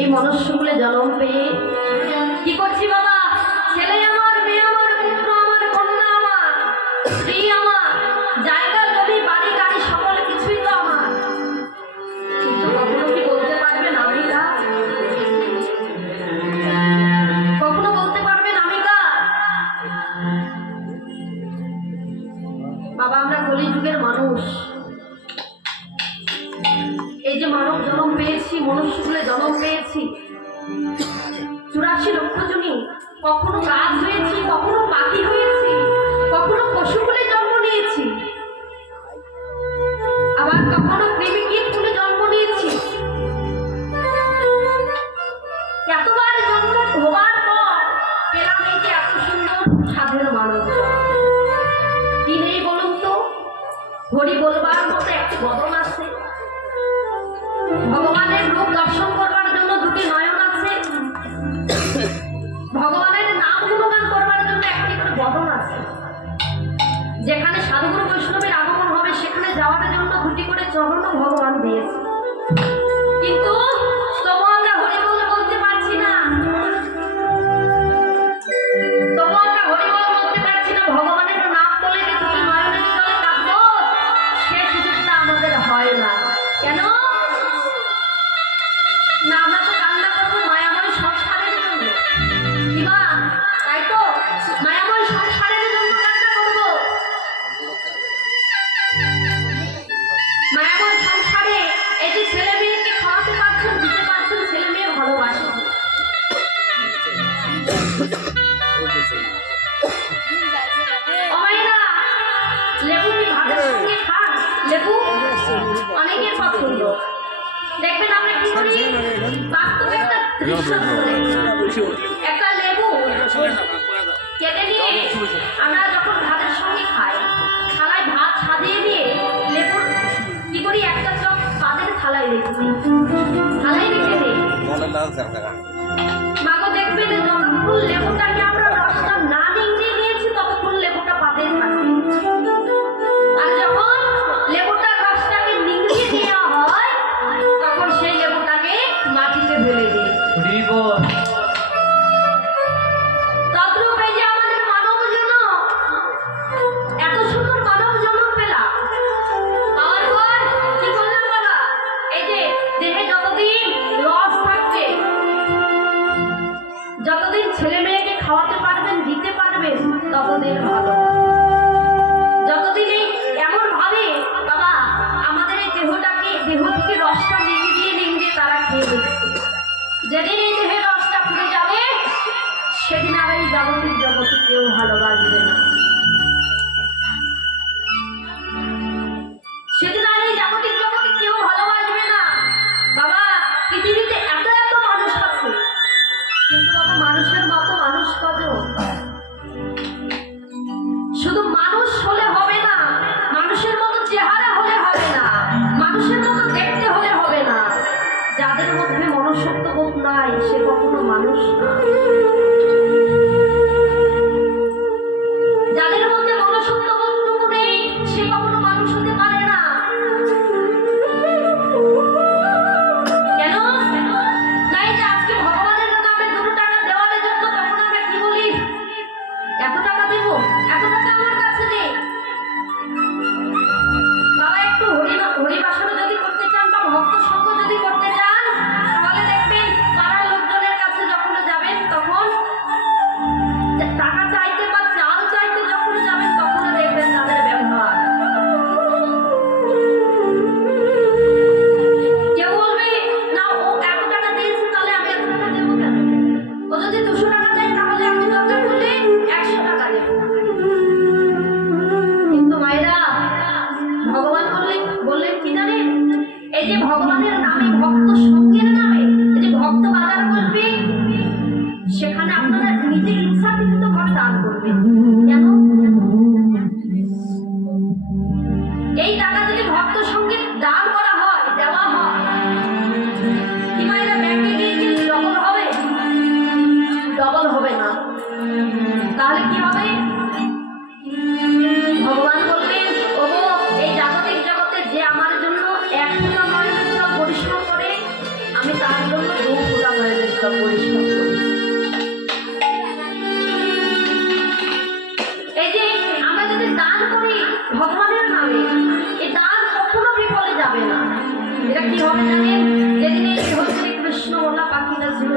এই মনুষ্যকুলে জন্ম পেয়ে কি করছি বাবা? ছেলে আমার, মেয়ে আমার, পুত্র আমার, কন্যা আমার, স্ত্রী আমার, জায়গা জমি বাড়ি গাড়ি সকল কিছুই তো আমার, কিন্তু কখনো কি বলতে পারবেন আমি কার? কখনো বলতে পারবেন আমি কার? বাবা আমরা কলিযুগের মানুষ, এই যে মানব জন্ম পেয়েছি, মনুষ্যকুলে জন্ম পেয়েছি, 84 লক্ষ জনই কখনো গাছ হয়েছি, কখনো পাখি হয়েছি, কখনো পশুকুলে জন্ম নিয়েছি, আবার কখনো প্রেমিকীর কুলে জন্ম নিয়েছি। এতবার জন্ম হবার পর পেলাম এই যে এত সুন্দর সাধের মানব। কি নেই বলুন তো? হরি বলবার মতো একটি বদন আছে, ভগবানের রূপ দর্শন করবার জন্য দুটি নয়ন আছে, ভগবানের নাম গুণগান করবার জন্য একটি করে বদন আছে, যেখানে সাধুগুরু বৈষ্ণবের আগমন হবে সেখানে যাওয়ার জন্য দুটি করে চরণ ভগবান দিয়েছে, কিন্তু তবু আমরা হরিবল বলতে পারছি না, তবু আমরা হরিবল বলতে পারছি না। ভগবানের নাম বলে দুটি নয়নের জলে কাঁদব, সে সুযোগটা আমাদের হয় না। কেন না? আমরা তো কান্না করবো মায়াময় সংসারের জন্য, কিবা তাই তো? মায়াময় সংসারের জন্য কান্না করবো। মায়াময় সংসারে এই যে ছেলে মেয়েকে খাওয়াতে পারছেন, দিতে পারছেন, ছেলে মেয়ে ভালোবাসে, অমায়েরা লেবু কি ভাতের সঙ্গে খান? লেবু অনেকের পছন্দ। দেখবেন আমরা কি করি, বাস্তবে একটা দৃশ্য বলে, একটা লেবু কেটে নিয়ে আমরা যখন ভাতের সঙ্গে খাই, থালায় ভাত সাজিয়ে দিয়ে লেবুর কি করি, একটা চপ পাদের থালায় রেখে দিই, থালায় রেখে দিই। মাগো দেখবেন যতক্ষণ লেবুটাকে আমরা রসটা না নিংড়িয়ে নিয়েছি ততক্ষণ লেবুটা পাতে থাকে, আর যখন লেবুটার রসটাকে নিংড়িয়ে দেওয়া হয় তখন সেই লেবুটাকে মাটিতে ফেলে দিই। তদ্রূপ এই যে আমাদের মানব জন্ম, এত সুন্দর মানব জন্ম পেলাম, পাওয়ার পর কি করলাম বাবা? এই যে দেহে যতদিন রস থাকবে, যতদিন ছেলে মেয়েকে খাওয়াতে পারবেন, দিতে পারবেন, ততদিন ভালো। যতদিন এই এমন ভাবে বাবা আমাদের এই দেহটাকে, দেহ থেকে রসটা নিংড়িয়ে তারা খেয়ে দিচ্ছে, যেদিন এই দেহের রসটা ফুটে যাবে সেদিন আর এই জাগতিক জগতে কেউ ভালোবাসবে না, সেদিন আর এই জাগতিক জগতে কেউ ভালোবাসবে না। বাবা পৃথিবীতে এত এত মানুষ আছে, কিন্তু বাবা মানুষের মতো মানুষ কজন? শুধু মানুষ হলে হবে না, মানুষের মতো চেহারা হলে হবে না, মানুষের মতো দেখতে হলে হবে না, যাদের মধ্যে মনুষ্যত্ববোধ নাই সে কখনো মানুষ না। যাদের মধ্যে মনুষ্যত্ববোধটুকু নেই সে কখনো মানুষ হতে পারে না। কেন? তাই যে আজকে ভগবানের নামে 2 টাকা দেওয়ার জন্য তখন আমরা কি বলি, এত টাকা দেব, এত টাকা আমার কাছে নেই। বাবা একটু হরিবাসন যদি করতে চান বা ভক্ত সঙ্গ যদি করতে চান, তাহলে দেখবেন পাড়ার লোকজনের কাছে যখন যাবেন তখন টাকা চাইতে বা চাল চাইতে যখন যাবেন তখন দেখবেন তাদের ব্যবহার। কেউ বলবে না ও এত টাকা দিয়েছে তাহলে আমি এত টাকা দেবো কেন? ও যদি 200 টাকা দেয় তাহলে আমি দরকার হলে 100 টাকা দেবো। কিন্তু মায়েরা ভগবান বললেন কি জানেন, এই যে ভগবানের নামে, ভক্ত সঙ্গের নামে এই যে ভক্ত বাজার করবে, সেখানে আপনারা নিজের ইচ্ছাকৃত ভাবে দান করবেন। কেন? এই টাকা যদি ভক্ত সঙ্গে দান করা হয়, দেওয়া হয়, কি মায়েরা ব্যাংকে গিয়ে কি ডবল হবে? ডবল হবে না। তাহলে কি হবে? ভগবান বললেন ওগো এই জাগতিক জগতে যে আমার জন্য 1 ফোঁটা পরিশ্রম করে আমি আমরা পরিষ্কার করি। এই যে আমরা যদি দান করি ভগবানের নামে, এই দান কখনো বিফলে যাবে না। এটা কি হবে জানেন? যেদিন এই কৃষ্ণ বলা পাখিটা ছিল